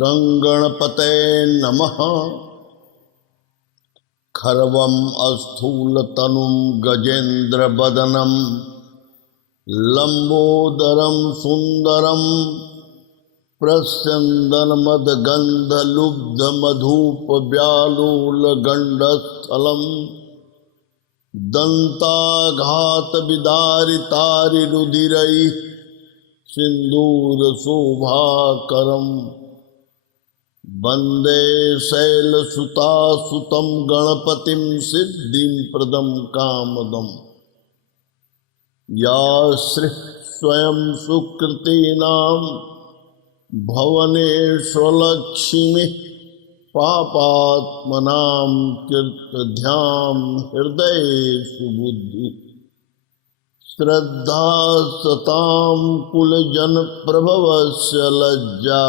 गंगणपते नमः। खर्वम अस्थूलतनुं गजेन्द्रवदनं लंबोदरं सुंदरं प्रस्यन्दन्मदगन्धलुब्धमधुपव्यालोलगण्डस्थलं दन्ताघातविदारितारिरुधिरैः सिन्दूरशोभाकरम् वन्दे शैलसुतासुतं गणपतिं सिद्धिं प्रदं कामदम्। या श्रीः स्वयं सुकृतीनां भवनेष्वलक्ष्मीः पापात्मनां कीर्तध्यां हृदयेषु बुद्धि श्रद्धा सतां कुलजनप्रभवस्य लज्जा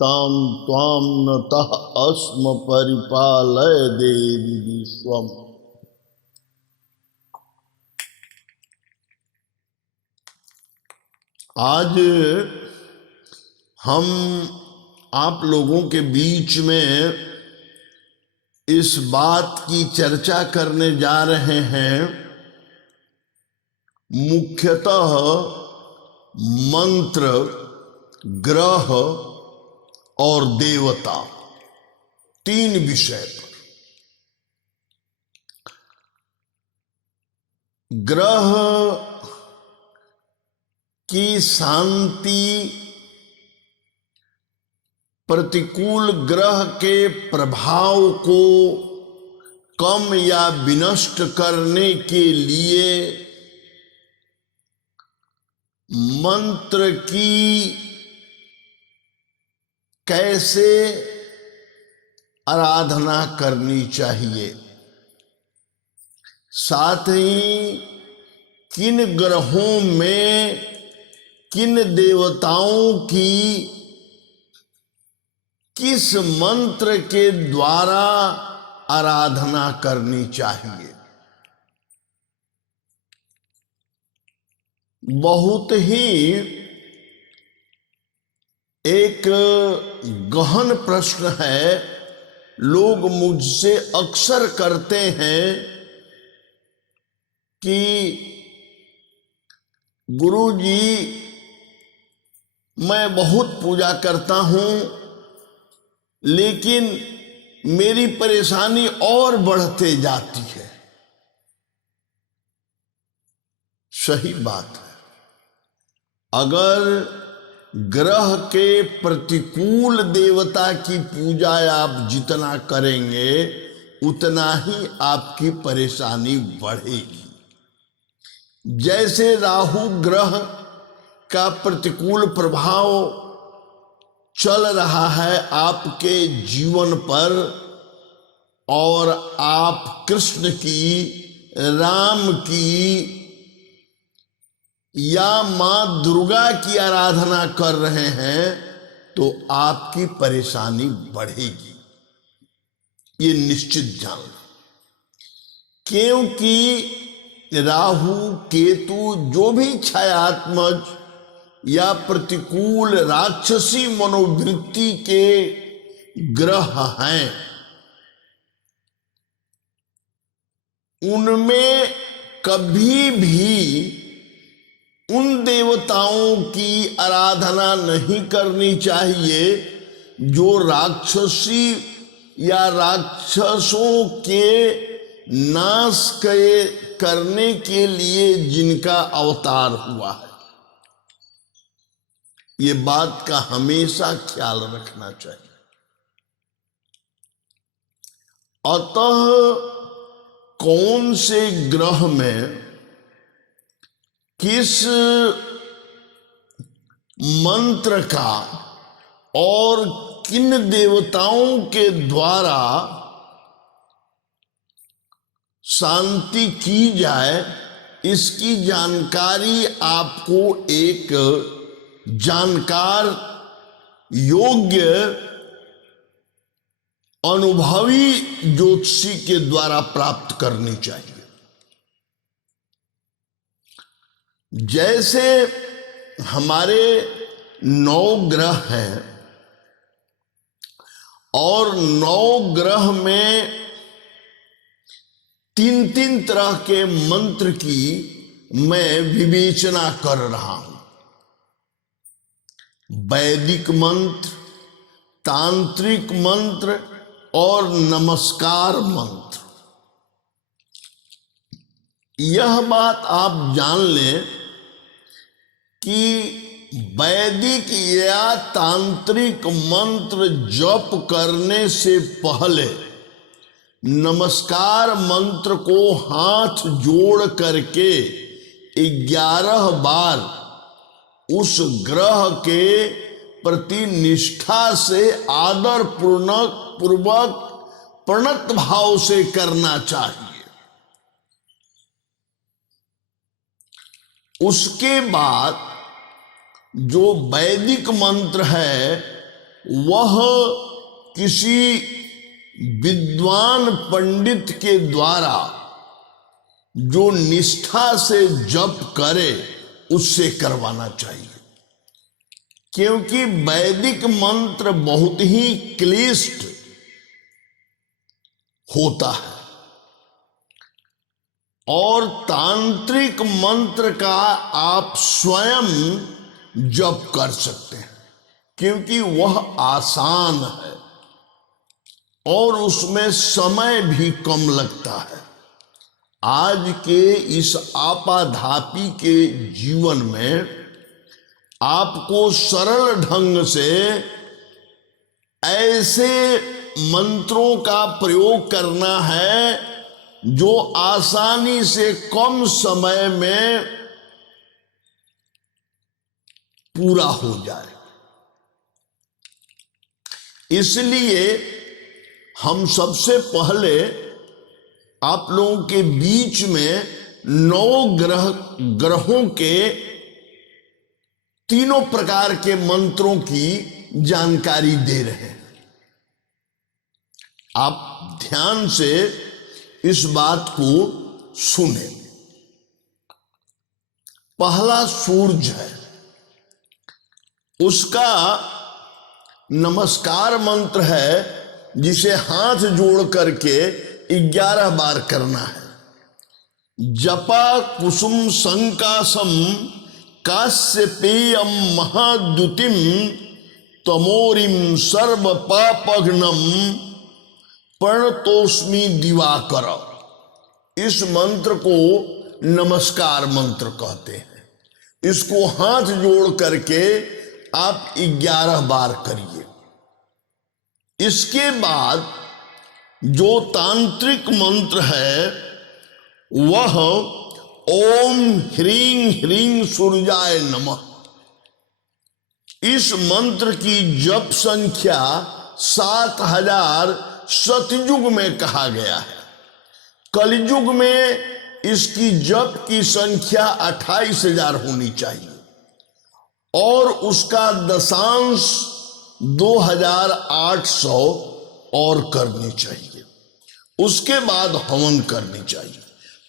तां त्वां नतः अस्म परिपालय देवी विश्वम्। आज हम आप लोगों के बीच में इस बात की चर्चा करने जा रहे हैं, मुख्यतः मंत्र, ग्रह और देवता, तीन विषय पर। ग्रह की शांति, प्रतिकूल ग्रह के प्रभाव को कम या विनष्ट करने के लिए मंत्र की कैसे आराधना करनी चाहिए, साथ ही किन ग्रहों में किन देवताओं की किस मंत्र के द्वारा आराधना करनी चाहिए। बहुत ही एक गहन प्रश्न है, लोग मुझसे अक्सर करते हैं कि गुरुजी मैं बहुत पूजा करता हूं, लेकिन मेरी परेशानी और बढ़ते जाती है। सही बात है, अगर ग्रह के प्रतिकूल देवता की पूजा आप जितना करेंगे उतना ही आपकी परेशानी बढ़ेगी। जैसे राहु ग्रह का प्रतिकूल प्रभाव चल रहा है आपके जीवन पर, और आप कृष्ण की, राम की या मां दुर्गा की आराधना कर रहे हैं, तो आपकी परेशानी बढ़ेगी, ये निश्चित जान लो। क्योंकि राहु केतु जो भी छायात्मज या प्रतिकूल राक्षसी मनोवृत्ति के ग्रह हैं, उनमें कभी भी उन देवताओं की आराधना नहीं करनी चाहिए जो राक्षसी या राक्षसों के नाश करने के लिए जिनका अवतार हुआ है। ये बात का हमेशा ख्याल रखना चाहिए। अतः कौन से ग्रह में किस मंत्र का और किन देवताओं के द्वारा शांति की जाए, इसकी जानकारी आपको एक जानकार, योग्य, अनुभवी ज्योतिषी के द्वारा प्राप्त करनी चाहिए। जैसे हमारे 9 ग्रह हैं, और 9 ग्रह में 3-3 तरह के मंत्र की मैं विवेचना कर रहा हूं। वैदिक मंत्र, तांत्रिक मंत्र और नमस्कार मंत्र। यह बात आप जान लें कि वैदिक या तांत्रिक मंत्र जप करने से पहले नमस्कार मंत्र को हाथ जोड़ करके 11 बार उस ग्रह के प्रति निष्ठा से आदर पूर्वक प्रणत भाव से करना चाहिए। उसके बाद जो वैदिक मंत्र है वह किसी विद्वान पंडित के द्वारा जो निष्ठा से जप करे उससे करवाना चाहिए, क्योंकि वैदिक मंत्र बहुत ही क्लिष्ट होता है और तांत्रिक मंत्र का आप स्वयं जप कर सकते हैं, क्योंकि वह आसान है और उसमें समय भी कम लगता है। आज के इस आपाधापी के जीवन में आपको सरल ढंग से ऐसे मंत्रों का प्रयोग करना है जो आसानी से कम समय में पूरा हो जाए। इसलिए हम सबसे पहले आप लोगों के बीच में 9 ग्रहों के तीनों प्रकार के मंत्रों की जानकारी दे रहे हैं। आप ध्यान से इस बात को सुने। पहला सूरज है, उसका नमस्कार मंत्र है जिसे हाथ जोड़ करके 11 बार करना है। जपा कुसुम संकासम काश्यपेयम महाद्युतिम तमोरिम सर्व पापघ्नम प्रणतोस्मि दिवाकर। इस मंत्र को नमस्कार मंत्र कहते हैं। इसको हाथ जोड़ करके आप 11 बार करिए। इसके बाद जो तांत्रिक मंत्र है वह ओम ह्रीं ह्रीं सूर्याय नमः। इस मंत्र की जप संख्या 7000 सतयुग में कहा गया है। कलयुग में इसकी जप की संख्या 28,000 होनी चाहिए और उसका दशांश 2800 और करनी चाहिए। उसके बाद हवन करनी चाहिए,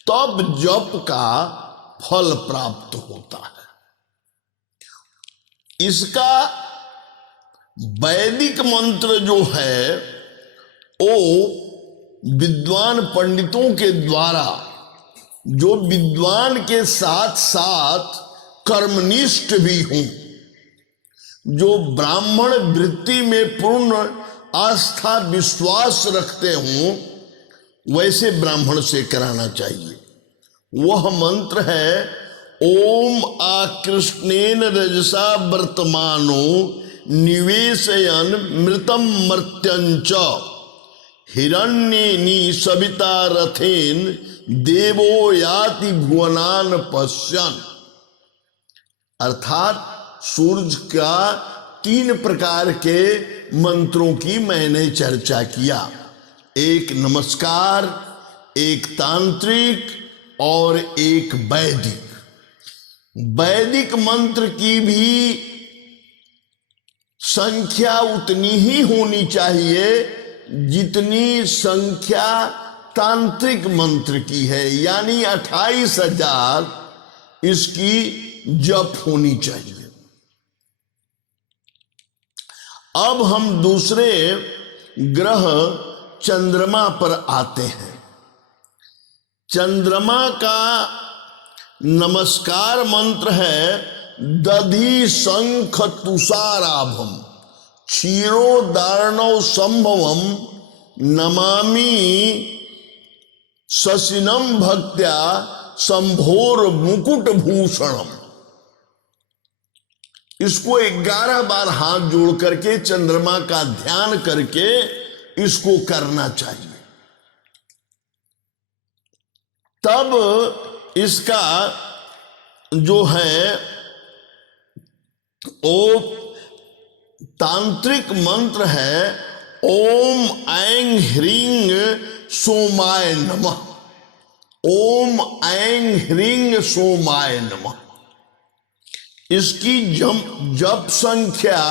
तब जप का फल प्राप्त होता है। इसका वैदिक मंत्र जो है वो विद्वान पंडितों के द्वारा, जो विद्वान के साथ साथ कर्मनिष्ठ भी हों, जो ब्राह्मण वृत्ति में पूर्ण आस्था विश्वास रखते हों, वैसे ब्राह्मण से कराना चाहिए। वह मंत्र है ओम आकृष्णेन रजसा वर्तमानो निवेशयन मृतम मर्त्यंच हिरण्येनी सविता रथेन देवो याति भुवनान पश्यन्। अर्थात सूरज का 3 प्रकार के मंत्रों की मैंने चर्चा किया। एक नमस्कार, एक तांत्रिक और एक वैदिक। वैदिक मंत्र की भी संख्या उतनी ही होनी चाहिए जितनी संख्या तांत्रिक मंत्र की है, यानी 28,000 इसकी जप होनी चाहिए। अब हम दूसरे ग्रह चंद्रमा पर आते हैं। चंद्रमा का नमस्कार मंत्र है दधि शंख तुषाराभम क्षीरोदार्णव संभवम नमामि शशिनम भक्त्या संभोर मुकुट भूषणम। इसको 11 बार हाथ जोड़ करके चंद्रमा का ध्यान करके इसको करना चाहिए। तब इसका जो है वो तांत्रिक मंत्र है ओम ऐं ह्रीं सोमाय नमः। ओम ऐं ह्रीं सोमाय नमः। इसकी जप संख्या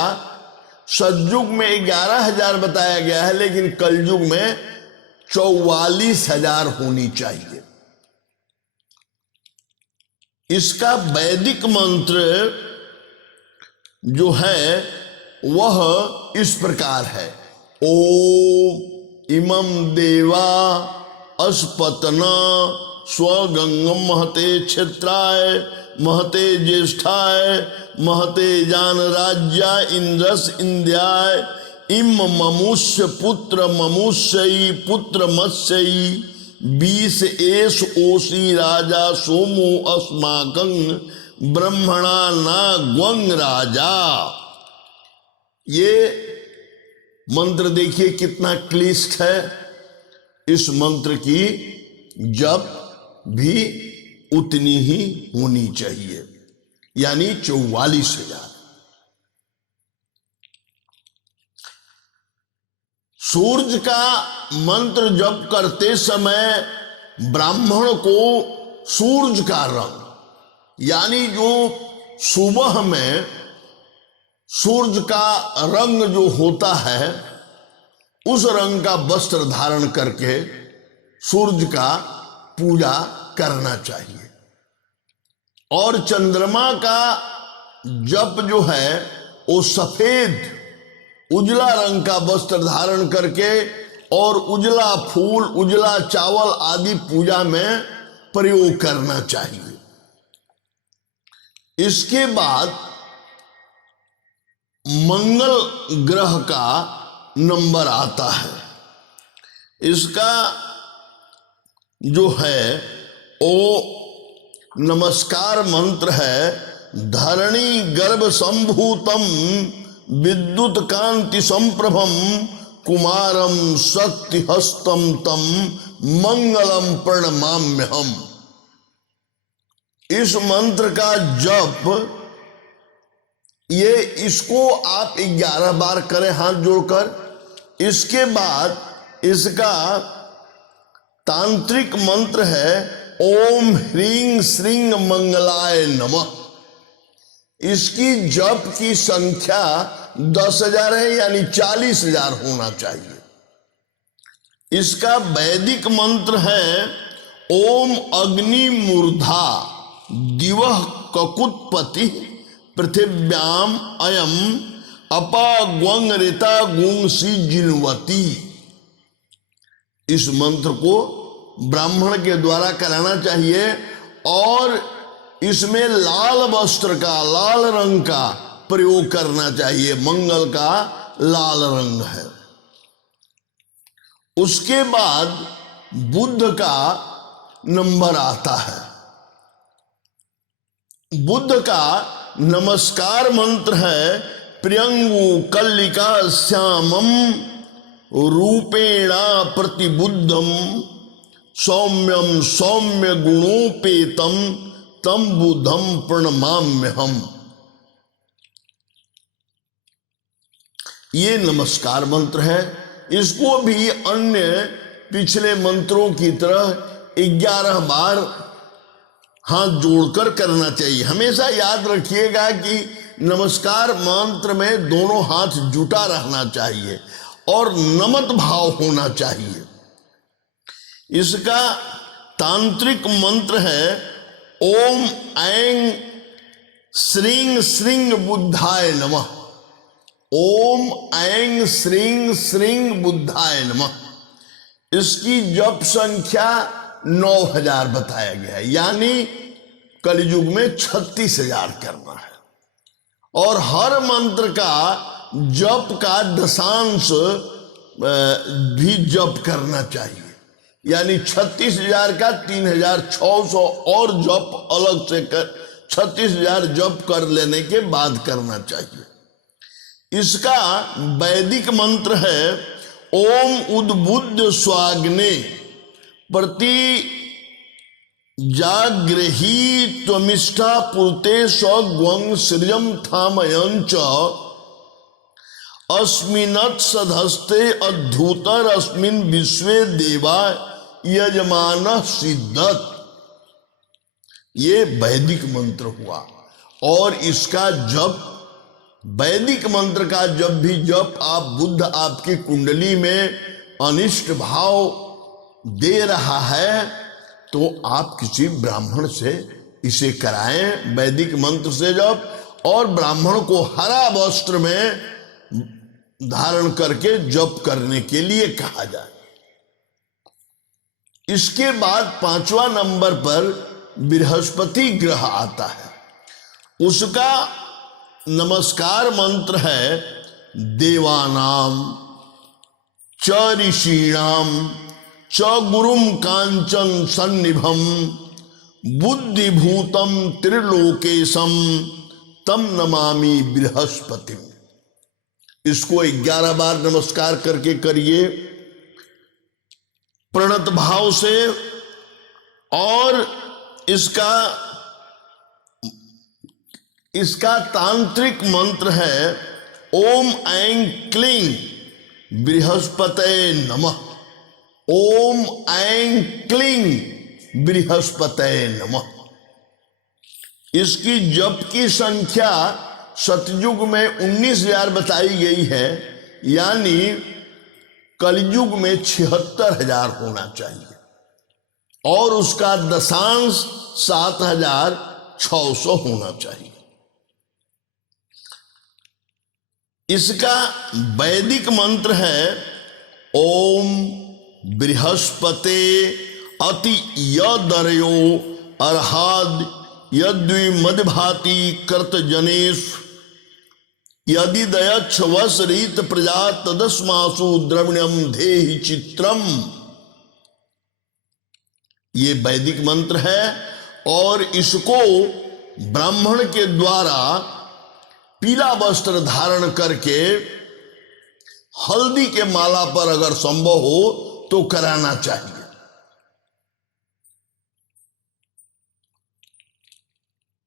सतयुग में 11,000 बताया गया है, लेकिन कलयुग में 44,000 होनी चाहिए। इसका वैदिक मंत्र जो है वह इस प्रकार है ओम इमं देवा अस्पतना स्वगंगम महते क्षेत्राय महते ज्येष्ठाय महते जान राज्या इंद्रस इंद्याय इम ममुष्य पुत्र ममुष्यई पुत्र मत्स्यई 20 एष ओसी राजा सोमो अस्माकं ब्रह्मणा ना ग्वंग राजा। ये मंत्र देखिए कितना क्लिष्ट है। इस मंत्र की जप भी उतनी ही होनी चाहिए, यानी 44,000। सूर्य का मंत्र जप करते समय ब्राह्मण को सूर्य का रंग, यानी जो सुबह में सूर्य का रंग जो होता है उस रंग का वस्त्र धारण करके सूर्य का पूजा करना चाहिए। और चंद्रमा का जप जो है वो सफेद उजला रंग का वस्त्र धारण करके और उजला फूल उजला चावल आदि पूजा में प्रयोग करना चाहिए। इसके बाद मंगल ग्रह का नंबर आता है। इसका जो है वो नमस्कार मंत्र है धरणी गर्भ संभूतम विद्युत कांति संप्रभम कुमारम शक्ति हस्तम तम मंगलम प्रणमाम्यहम। इस मंत्र का जप ये इसको आप 11 बार करें हाथ जोड़कर। इसके बाद इसका तांत्रिक मंत्र है ओम ह्रीं श्रीं मंगलाय नमः। इसकी जप की संख्या 10,000 है, यानी 40,000 होना चाहिए। इसका वैदिक मंत्र है ओम अग्नि मूर्धा दिवः ककुत्पति पृथिव्याम अयम अपा ग्वंग ऋता गुंसी जिनवती। इस मंत्र को ब्राह्मण के द्वारा कराना चाहिए और इसमें लाल वस्त्र का लाल रंग का प्रयोग करना चाहिए। मंगल का लाल रंग है। उसके बाद बुध का नंबर आता है। बुध का नमस्कार मंत्र है प्रियंगु कल्लिका श्यामम रूपेणा प्रतिबुद्धम सौम्यम सौम्य गुणोपेतम तम बुधम प्रणमाम्यहम। ये नमस्कार मंत्र है। इसको भी अन्य पिछले मंत्रों की तरह 11 बार हाथ जोड़कर करना चाहिए। हमेशा याद रखिएगा कि नमस्कार मंत्र में दोनों हाथ जुटा रहना चाहिए और नमत भाव होना चाहिए। इसका तांत्रिक मंत्र है ओम ऐं श्रीं श्रीं बुद्धाय नमः। ओम ऐं श्रीं श्रीं बुद्धाय नमः। इसकी जप संख्या 9000 बताया गया है, यानी कलयुग में 36,000 करना है। और हर मंत्र का जप का दशांश भी जप करना चाहिए, यानी 36,000 का 3,600 और जप अलग से कर 36,000 जप कर लेने के बाद करना चाहिए। इसका वैदिक मंत्र है ओम उद्बुद्ध स्वाग्ने प्रति जाग्रही त्वमिष्ठा पुरते स्वं सृजम थामयंच अस्मिन्नत् सधस्ते अद्धूतर अस्मिन् विश्वे देवा यजमान सिद्धत। ये वैदिक मंत्र हुआ। और इसका जप, वैदिक मंत्र का जब भी जप आप बुद्ध आपकी कुंडली में अनिष्ट भाव दे रहा है तो आप किसी ब्राह्मण से इसे कराएं, वैदिक मंत्र से जप। और ब्राह्मण को हरा वस्त्र में धारण करके जप करने के लिए कहा जाए। इसके बाद 5वां नंबर पर बृहस्पति ग्रह आता है। उसका नमस्कार मंत्र है देवानाम च ऋषीणाम च गुरुम कांचन सन्निभम बुद्धिभूतम त्रिलोकेशम तम नमामि बृहस्पति। इसको 11 बार नमस्कार करके करिए प्रणत भाव से। और इसका तांत्रिक मंत्र है ओम ऐं क्लीं बृहस्पते नमः। ओम ऐं क्लीं बृहस्पते नमः। इसकी जप की संख्या सतयुग में 19,000 बताई गई है, यानी कलयुग में 76,000 होना चाहिए। और उसका दशांश 7,600 होना चाहिए। इसका वैदिक मंत्र है ओम बृहस्पते अति यदर्यो अर्हाद यद्विमदभाति कर्त जनेश यदि दयच्छ वस रीत प्रजा तदस्मासु द्रविण्यम धेहि चित्रम। ये वैदिक मंत्र है। और इसको ब्राह्मण के द्वारा पीला वस्त्र धारण करके हल्दी के माला पर अगर संभव हो तो कराना चाहिए।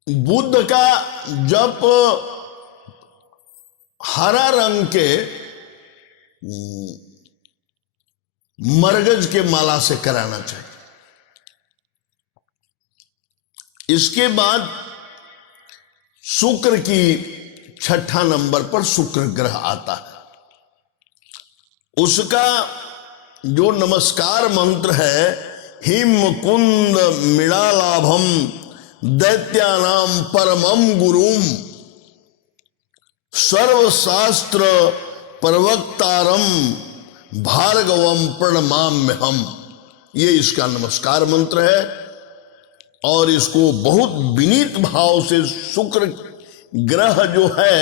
बुद्ध का जप हरा रंग के मरगज के माला से कराना चाहिए। इसके बाद शुक्र की 6ठा नंबर पर शुक्र ग्रह आता है। उसका जो नमस्कार मंत्र है हिम कुंद मृणालाभम दैत्यानाम परमम गुरुम सर्वशास्त्र प्रवक्तारम भार्गवम प्रणमाम्यहम। ये इसका नमस्कार मंत्र है। और इसको बहुत विनीत भाव से, शुक्र ग्रह जो है,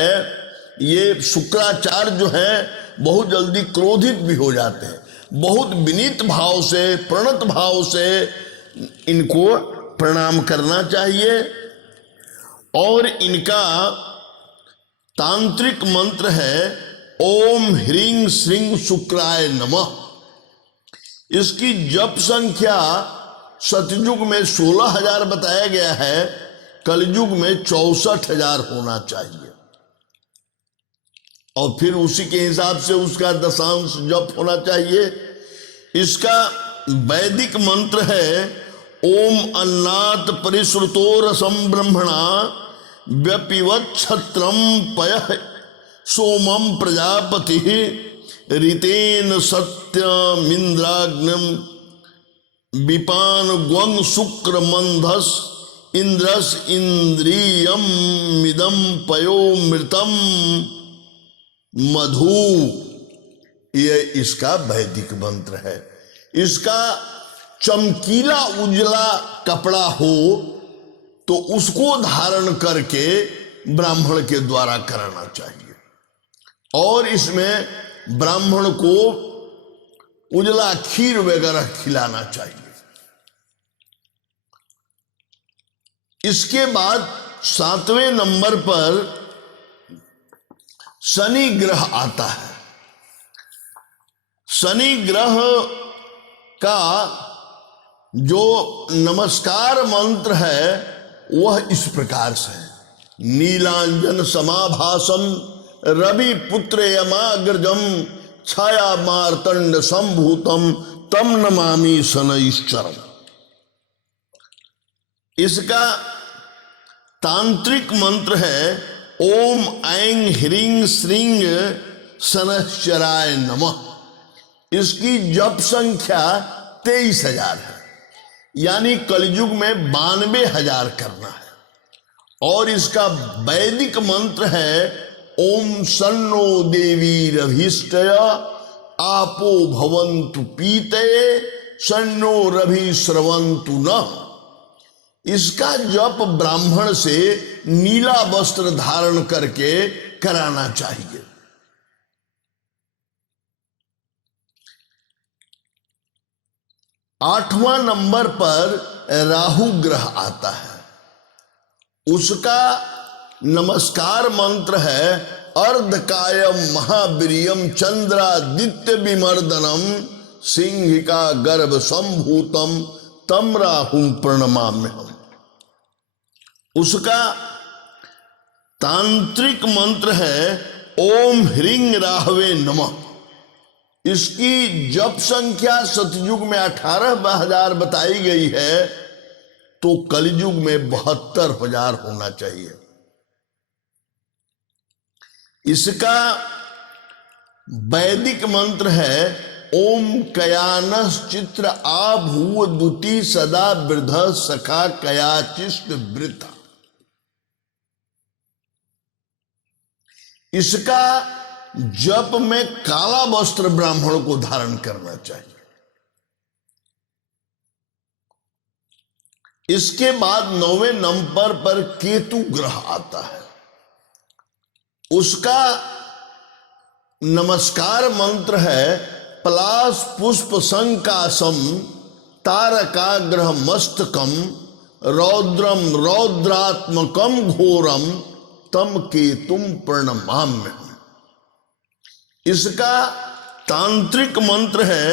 ये शुक्राचार्य जो है बहुत जल्दी क्रोधित भी हो जाते हैं। बहुत विनीत भाव से, प्रणत भाव से इनको प्रणाम करना चाहिए। और इनका तांत्रिक मंत्र है ओम ह्रीं श्रीं शुक्राय नमः। इसकी जप संख्या सतयुग में 16,000 बताया गया है, कलयुग में 64,000 होना चाहिए। और फिर उसी के हिसाब से उसका दशांश जप होना चाहिए। इसका वैदिक मंत्र है ओम अन्नात् परिश्रुतो रसम ब्रह्मणा व्यपिवत् छत्रम पयः सोमम प्रजापति ऋतेन सत्यमिंद्राग्नम विपान ग्वं शुक्र मंधस इंद्रस इंद्रियम मिदम पयो मृतम। मधु, ये इसका वैदिक मंत्र है। इसका चमकीला उजला कपड़ा हो तो उसको धारण करके ब्राह्मण के द्वारा कराना चाहिए, और इसमें ब्राह्मण को उजला खीर वगैरह खिलाना चाहिए। इसके बाद 7वें नंबर पर शनि ग्रह आता है। शनि ग्रह का जो नमस्कार मंत्र है वह इस प्रकार से है। नीलांजन समाभासम रवि पुत्र यमाग्रजम छाया मार्तंड संभूतम तम नमामि शनैश्चरम। इसका तांत्रिक मंत्र है ओम ऐं ह्रीं श्रीं शनैश्चराय नमः। इसकी जप संख्या 23,000 है, यानी कलयुग में 92,000 करना है। और इसका वैदिक मंत्र है ओम सन्नो देवी रभिष्टय आपो भवन्तु पीतये सन्नो रभि स्रवन्तु न। इसका जप ब्राह्मण से नीला वस्त्र धारण करके कराना चाहिए। आठवां नंबर पर राहु ग्रह आता है। उसका नमस्कार मंत्र है अर्धकायम महावीर्यम चंद्रादित्य विमर्दनम सिंहिका गर्भ संभूतम तम राहुं प्रणमाम्यहम्। उसका तांत्रिक मंत्र है ओम ह्रीं राहवे नमः। इसकी जप संख्या सतयुग में 18,000 बताई गई है, तो कलयुग में 72,000 होना चाहिए। इसका वैदिक मंत्र है ओम कयानस चित्र आभूव दुति सदा वृद्ध सखा कयाचिष्ट वृथा। इसका जप में काला वस्त्र ब्राह्मण को धारण करना चाहिए। इसके बाद 9वें नंबर पर केतु ग्रह आता है। उसका नमस्कार मंत्र है पलाश पुष्प संकासम तारकाग्रह मस्तकम रौद्रम रौद्रात्मकम घोरम तम केतुम प्रणमाम्य। इसका तांत्रिक मंत्र है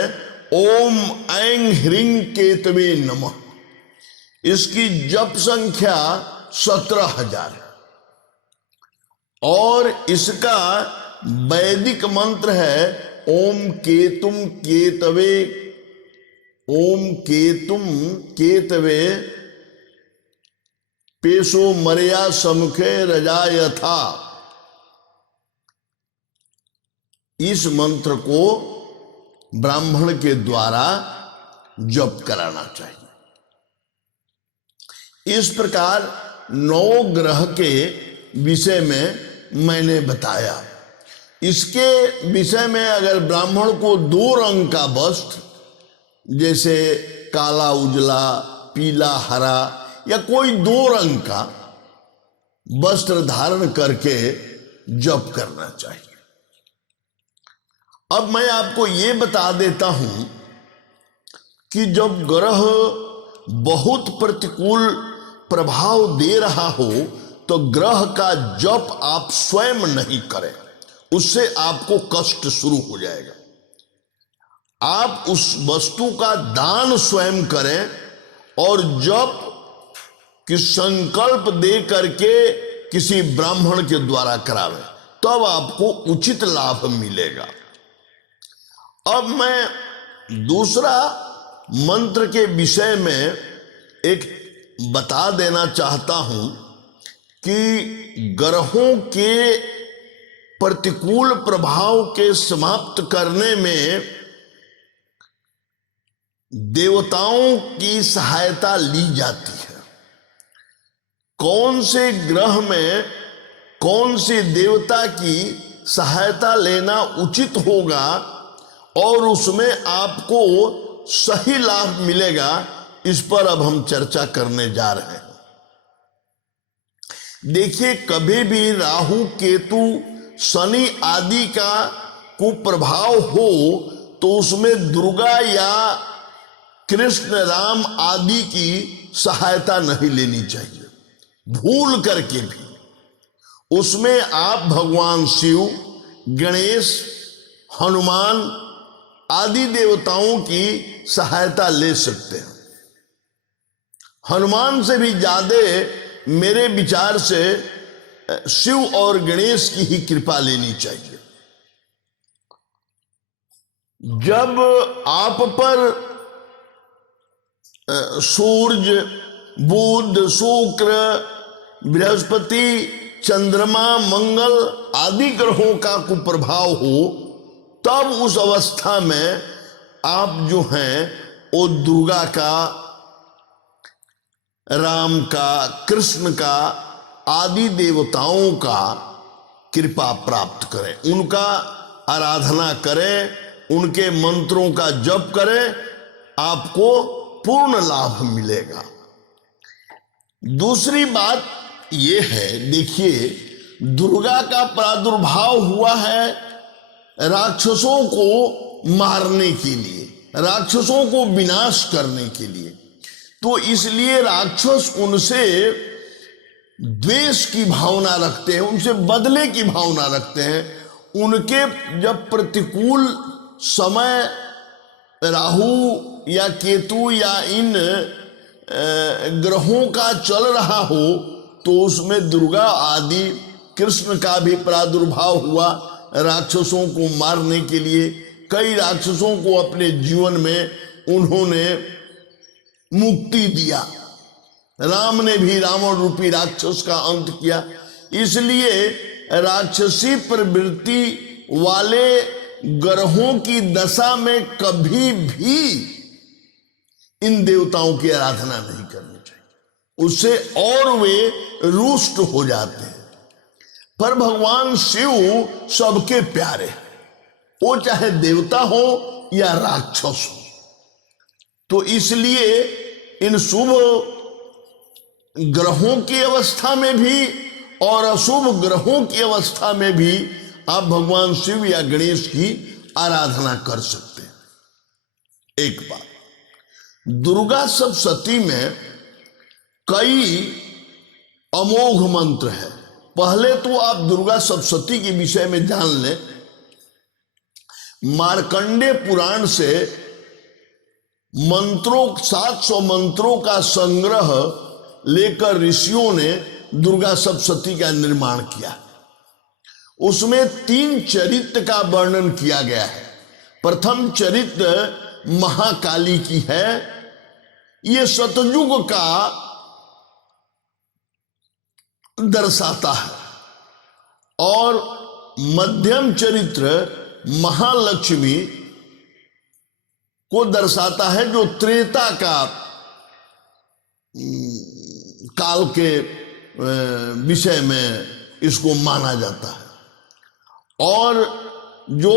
ओम ऐं ह्रीं केतवे नमः। इसकी जप संख्या 17,000 है। और इसका वैदिक मंत्र है ओम केतुम केतवे ओम केतुम केतवे पेशो मर्या समुखे रजा यथा। इस मंत्र को ब्राह्मण के द्वारा जप कराना चाहिए। इस प्रकार 9 ग्रह के विषय में मैंने बताया। इसके विषय में अगर ब्राह्मण को 2 रंग का वस्त्र, जैसे काला उजला पीला हरा या कोई 2 रंग का वस्त्र धारण करके जप करना चाहिए। अब मैं आपको ये बता देता हूं कि जब ग्रह बहुत प्रतिकूल प्रभाव दे रहा हो तो ग्रह का जप आप स्वयं नहीं करें, उससे आपको कष्ट शुरू हो जाएगा। आप उस वस्तु का दान स्वयं करें और जप कि संकल्प दे करके किसी ब्राह्मण के द्वारा करावें, तब आपको उचित लाभ मिलेगा। अब मैं दूसरा मंत्र के विषय में एक बता देना चाहता हूं कि ग्रहों के प्रतिकूल प्रभाव के समाप्त करने में देवताओं की सहायता ली जाती है। कौन से ग्रह में कौन से देवता की सहायता लेना उचित होगा और उसमें आपको सही लाभ मिलेगा, इस पर अब हम चर्चा करने जा रहे हैं। देखिए, कभी भी राहु केतु शनि आदि का कुप्रभाव हो तो उसमें दुर्गा या कृष्ण राम आदि की सहायता नहीं लेनी चाहिए, भूल करके भी। उसमें आप भगवान शिव, गणेश, हनुमान आदि देवताओं की सहायता ले सकते हैं। हनुमान से भी ज्यादा मेरे विचार से शिव और गणेश की ही कृपा लेनी चाहिए। जब आप पर सूर्य, बुध, शुक्र, बृहस्पति, चंद्रमा, मंगल आदि ग्रहों का कुप्रभाव हो, तब उस अवस्था में आप जो हैं वो दुर्गा का, राम का, कृष्ण का आदि देवताओं का कृपा प्राप्त करें, उनका आराधना करें, उनके मंत्रों का जप करें, आपको पूर्ण लाभ मिलेगा। दूसरी बात यह है, देखिए, दुर्गा का प्रादुर्भाव हुआ है राक्षसों को मारने के लिए, राक्षसों को विनाश करने के लिए। तो इसलिए राक्षस उनसे द्वेष की भावना रखते हैं, उनसे बदले की भावना रखते हैं। उनके जब प्रतिकूल समय राहु या केतु या इन ग्रहों का चल रहा हो तो उसमें दुर्गा आदि, कृष्ण का भी प्रादुर्भाव हुआ राक्षसों को मारने के लिए। कई राक्षसों को अपने जीवन में उन्होंने मुक्ति दिया। राम ने भी रावण रूपी राक्षस का अंत किया। इसलिए राक्षसी प्रवृत्ति वाले ग्रहों की दशा में कभी भी इन देवताओं की आराधना नहीं करनी चाहिए, उससे और वे रुष्ट हो जाते हैं। पर भगवान शिव सबके प्यारे, वो चाहे देवता हो या राक्षस हो। तो इसलिए इन शुभ ग्रहों की अवस्था में भी और अशुभ ग्रहों की अवस्था में भी आप भगवान शिव या गणेश की आराधना कर सकते हैं। एक बात, दुर्गा सप्तशती में कई अमोघ मंत्र है। पहले तो आप दुर्गा सप्तशती के विषय में जान लें। मार्कंडेय पुराण से मंत्रों, 700 मंत्रों का संग्रह लेकर ऋषियों ने दुर्गा सप्तशती का निर्माण किया। उसमें 3 चरित्र का वर्णन किया गया है। प्रथम चरित्र महाकाली की है, ये सतयुग का दर्शाता है। और मध्यम चरित्र महालक्ष्मी को दर्शाता है, जो त्रेता का काल के विषय में इसको माना जाता है। और जो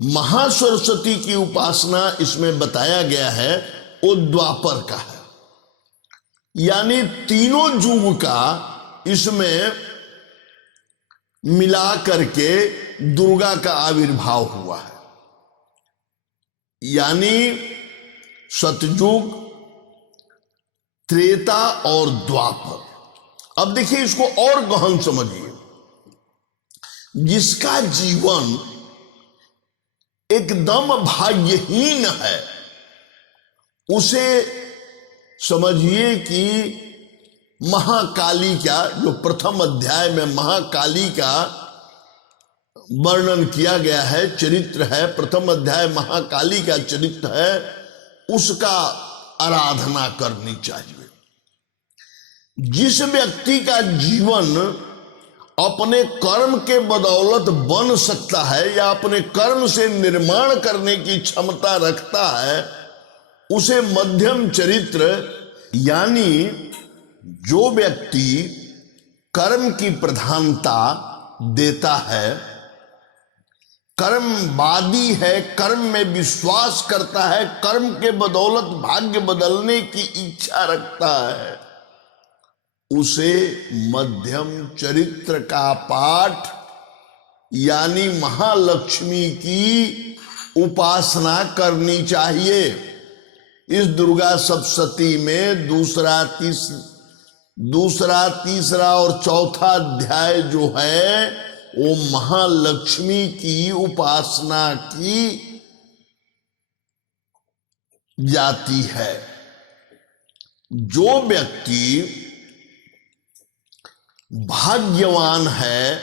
महासरस्वती की उपासना इसमें बताया गया है वो द्वापर का है, यानी तीनों युग का इसमें मिला करके दुर्गा का आविर्भाव हुआ है। यानी सतयुग, त्रेता और द्वापर। अब देखिए, इसको और गहन समझिए। जिसका जीवन एकदम भाग्यहीन है, उसे समझिए कि महाकाली का, जो प्रथम अध्याय में महाकाली का वर्णन किया गया है, चरित्र है, प्रथम अध्याय महाकाली का चरित्र है, उसका आराधना करनी चाहिए। जिस व्यक्ति का जीवन अपने कर्म के बदौलत बन सकता है या अपने कर्म से निर्माण करने की क्षमता रखता है, उसे मध्यम चरित्र, यानी जो व्यक्ति कर्म की प्रधानता देता है, कर्मवादी है, कर्म में विश्वास करता है, कर्म के बदौलत भाग्य बदलने की इच्छा रखता है, उसे मध्यम चरित्र का पाठ यानी महालक्ष्मी की उपासना करनी चाहिए। इस दुर्गा सप्तशती में दूसरा, तीसरा और चौथा अध्याय जो है वो महालक्ष्मी की उपासना की जाती है। जो व्यक्ति भाग्यवान है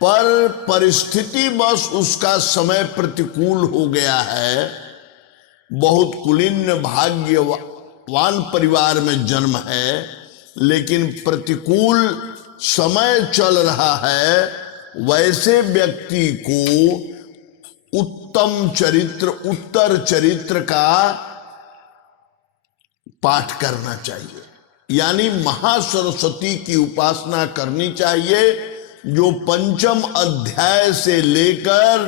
पर परिस्थिति बस उसका समय प्रतिकूल हो गया है, बहुत कुलीन भाग्यवान परिवार में जन्म है, लेकिन प्रतिकूल समय चल रहा है, वैसे व्यक्ति को उत्तम चरित्र, उत्तर चरित्र का पाठ करना चाहिए, यानी महासरस्वती की उपासना करनी चाहिए, जो पंचम अध्याय से लेकर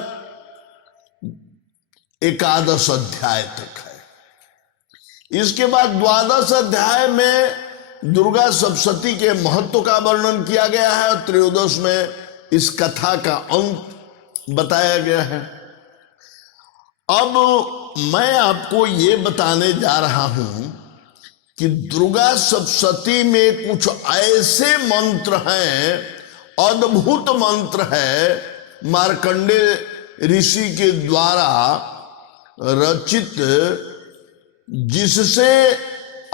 एकादश अध्याय तक है। इसके बाद द्वादश अध्याय में दुर्गा सप्तशती के महत्व का वर्णन किया गया है और त्रयोदश में इस कथा का अंत बताया गया है। अब मैं आपको ये बताने जा रहा हूं कि दुर्गा सप्तशती में कुछ ऐसे मंत्र हैं, अद्भुत मंत्र है, मार्कंडेय ऋषि के द्वारा रचित, जिससे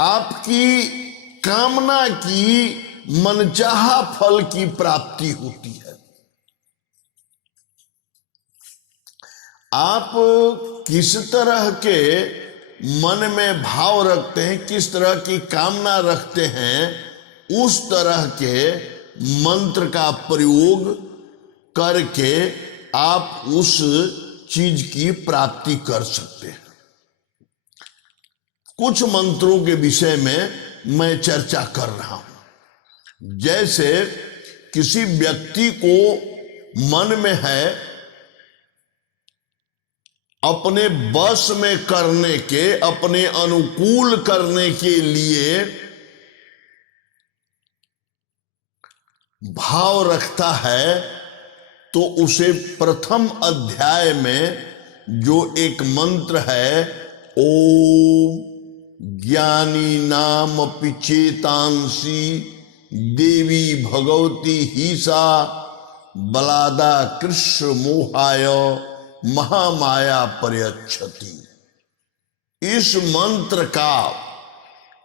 आपकी कामना की मनचाहा फल की प्राप्ति होती है। आप किस तरह के मन में भाव रखते हैं, किस तरह की कामना रखते हैं, उस तरह के मंत्र का प्रयोग करके आप उस चीज की प्राप्ति कर सकते हैं। कुछ मंत्रों के विषय में मैं चर्चा कर रहा हूं। जैसे किसी व्यक्ति को मन में है अपने बस में करने के, अपने अनुकूल करने के लिए भाव रखता है, तो उसे प्रथम अध्याय में जो एक मंत्र है, ओम ज्ञानी नाम पिचेतांसी देवी भगवती हीसा बलादा कृष्ण मोहाय महामाया पर्यच्छति, इस मंत्र का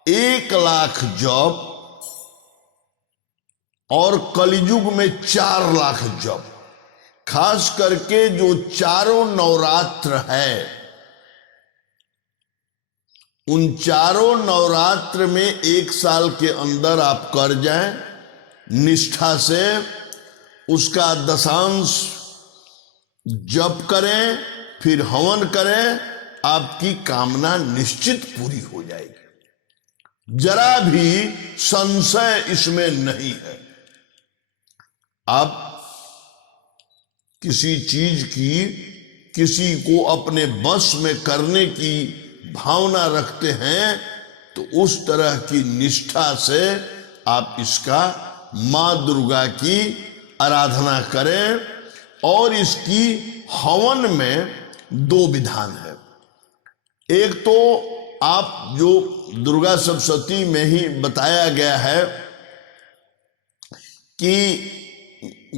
1,00,000 जप और कलियुग में 4,00,000 जप, खास करके जो चारों नवरात्र है, उन चारों नवरात्र में 1 साल के अंदर आप कर जाएं निष्ठा से, उसका दशांश जप करें, फिर हवन करें, आपकी कामना निश्चित पूरी हो जाएगी। जरा भी संशय इसमें नहीं है। आप किसी चीज की, किसी को अपने बस में करने की भावना रखते हैं, तो उस तरह की निष्ठा से आप इसका मां दुर्गा की आराधना करें। और इसकी हवन में 2 विधान है। एक तो आप जो दुर्गा सप्तशती में ही बताया गया है कि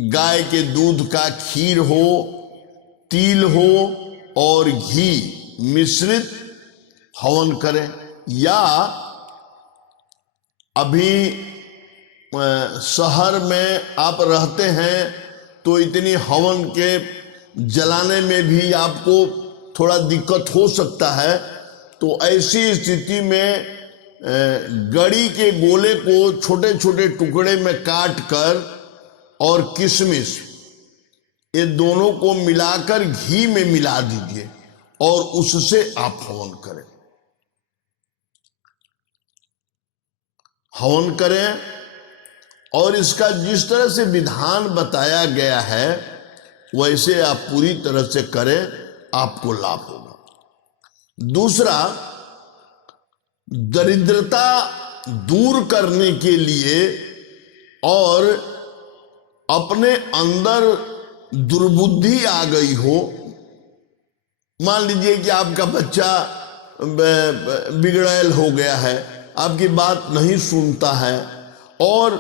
गाय के दूध का खीर हो, तिल हो और घी मिश्रित हवन करें, या अभी शहर में आप रहते हैं तो इतनी हवन के जलाने में भी आपको थोड़ा दिक्कत हो सकता है, तो ऐसी स्थिति में गड़ी के गोले को छोटे छोटे टुकड़े में काट कर और किशमिश, ये दोनों को मिलाकर घी में मिला दीजिए और उससे आप हवन करें। हवन करें और इसका जिस तरह से विधान बताया गया है वैसे आप पूरी तरह से करें, आपको लाभ होगा। दूसरा, दरिद्रता दूर करने के लिए और अपने अंदर दुर्बुद्धि आ गई हो, मान लीजिए कि आपका बच्चा बिगड़ैल हो गया है, आपकी बात नहीं सुनता है और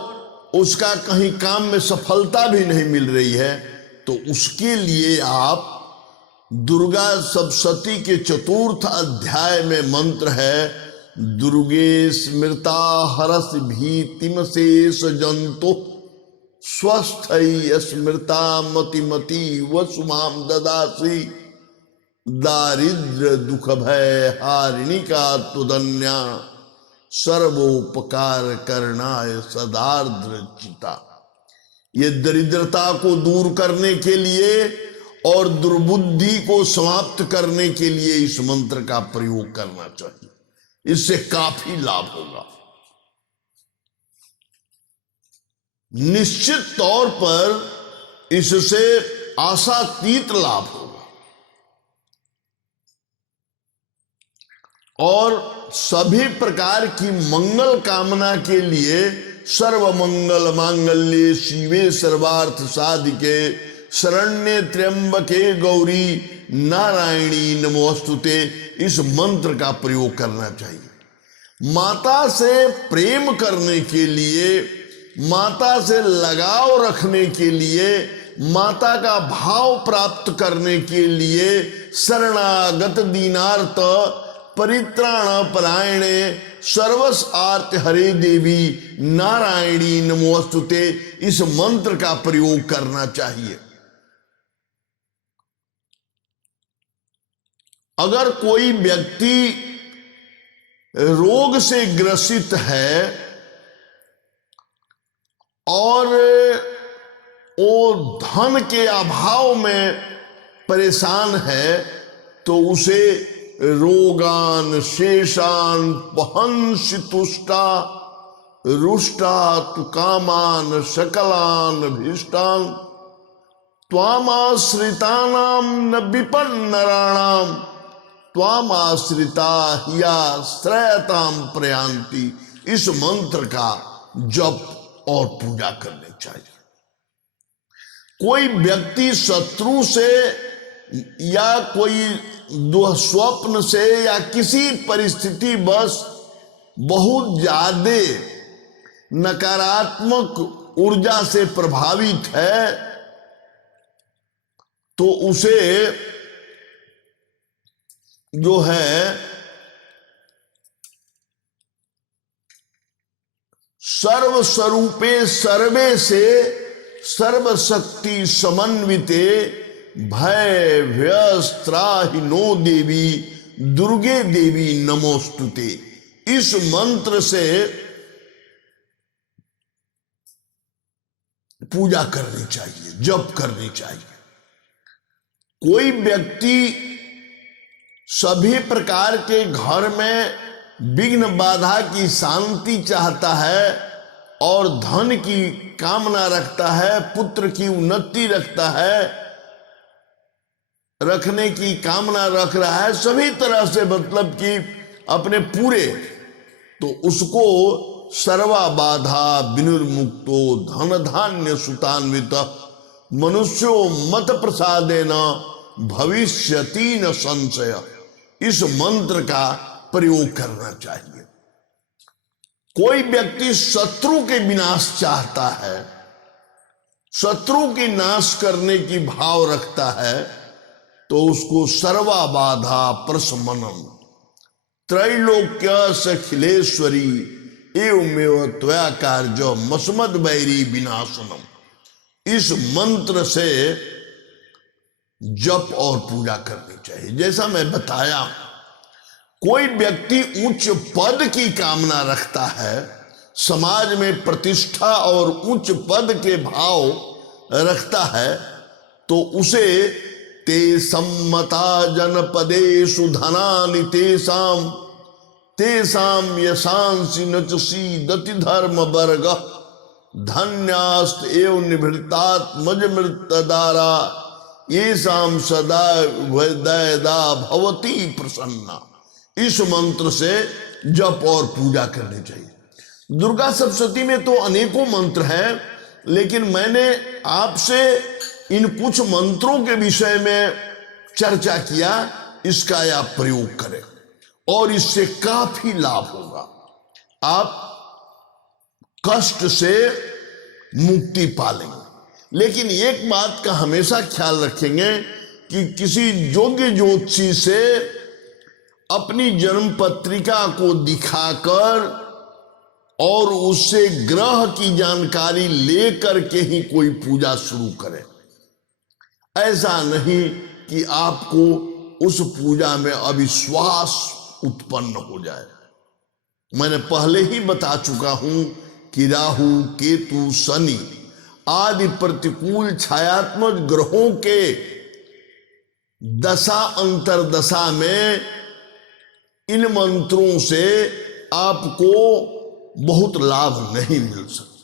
उसका कहीं काम में सफलता भी नहीं मिल रही है, तो उसके लिए आप दुर्गा सप्तशती के चतुर्थ अध्याय में मंत्र है, दुर्गे स्मृता हरस भीतिम शेष जंतु स्वस्थ स्मृता मतिमति वसुमाम ददासी दारिद्र दुख भय हारिणी का तुदन्या सर्वोपकार करनाय सदार्द्र चिता। ये दरिद्रता को दूर करने के लिए और दुर्बुद्धि को समाप्त करने के लिए इस मंत्र का प्रयोग करना चाहिए, इससे काफी लाभ होगा। निश्चित तौर पर इससे आशातीत लाभ होगा और सभी प्रकार की मंगल कामना के लिए सर्व मंगल मांगल्ये शिवे सर्वार्थ साधिके शरण्ये त्र्यंबके गौरी नारायणी नमोस्तुते, इस मंत्र का प्रयोग करना चाहिए। माता से प्रेम करने के लिए, माता से लगाव रखने के लिए, माता का भाव प्राप्त करने के लिए शरणागत दीनार्थ परित्राण परायणे सर्वस आर्त हरे देवी नारायणी नमोस्तुते, इस मंत्र का प्रयोग करना चाहिए। अगर कोई व्यक्ति रोग से ग्रसित है और वो धन के अभाव में परेशान है, तो उसे रोगान शेषान पहंसि तुष्टा रुष्टा तु कामान सकलान भीष्टान त्वामाश्रितानां न विपन्नराणाम त्वामाश्रिता हिया श्रयताम प्रयांति, इस मंत्र का जप और पूजा करनी चाहिए। कोई व्यक्ति शत्रु से या कोई दुःस्वप्न से या किसी परिस्थिति बस बहुत ज्यादा नकारात्मक ऊर्जा से प्रभावित है, तो उसे जो है सर्व स्वरूपे सर्वे से सर्वशक्ति समन्विते भय व्यस्त्राहिनो देवी दुर्गे देवी नमोस्तुते, इस मंत्र से पूजा करनी चाहिए, जप करनी चाहिए। कोई व्यक्ति सभी प्रकार के घर में विघ्न बाधा की शांति चाहता है और धन की कामना रखता है, पुत्र की उन्नति रखता है, रखने की कामना रख रहा है, सभी तरह से मतलब कि अपने पूरे, तो उसको सर्वा बाधा विनिर्मुक्तो धन धान्य सुतान्वित मनुष्यो मत प्रसादेन भविष्यति न संशय, इस मंत्र का प्रयोग करना चाहिए। कोई व्यक्ति शत्रु के विनाश चाहता है, शत्रु की नाश करने की भाव रखता है, तो उसको सर्वा बाधा प्रशमनम त्रैलोक्य सखिलेश्वरी एवमेव त्वया कार्य मस्मद वैरी विनाशनम, इस मंत्र से जप और पूजा करनी चाहिए। जैसा मैं बताया, कोई व्यक्ति उच्च पद की कामना रखता है, समाज में प्रतिष्ठा और उच्च पद के भाव रखता है, तो उसे ते सम्मता जनपदेषु धनानि तेषां यशांसि न च सीदति धर्म वर्ग धन्यास्त एवं निभृतात मजमृतदारा ये शाम सदा दयदा भवती प्रसन्ना। इस मंत्र से जप और पूजा करनी चाहिए। दुर्गा सप्तशती में तो अनेकों मंत्र हैं, लेकिन मैंने आपसे इन कुछ मंत्रों के विषय में चर्चा किया। इसका आप प्रयोग करें और इससे काफी लाभ होगा। आप कष्ट से मुक्ति पालेंगे। लेकिन एक बात का हमेशा ख्याल रखेंगे कि किसी योग्य ज्योतिषी से अपनी जन्म पत्रिका को दिखाकर और उससे ग्रह की जानकारी लेकर के ही कोई पूजा शुरू करें। ऐसा नहीं कि आपको उस पूजा में अविश्वास उत्पन्न हो जाए। मैंने पहले ही बता चुका हूं कि राहु, केतु, शनि आदि प्रतिकूल छायात्मक ग्रहों के दशा अंतरदशा में इन मंत्रों से आपको बहुत लाभ नहीं मिल सकता।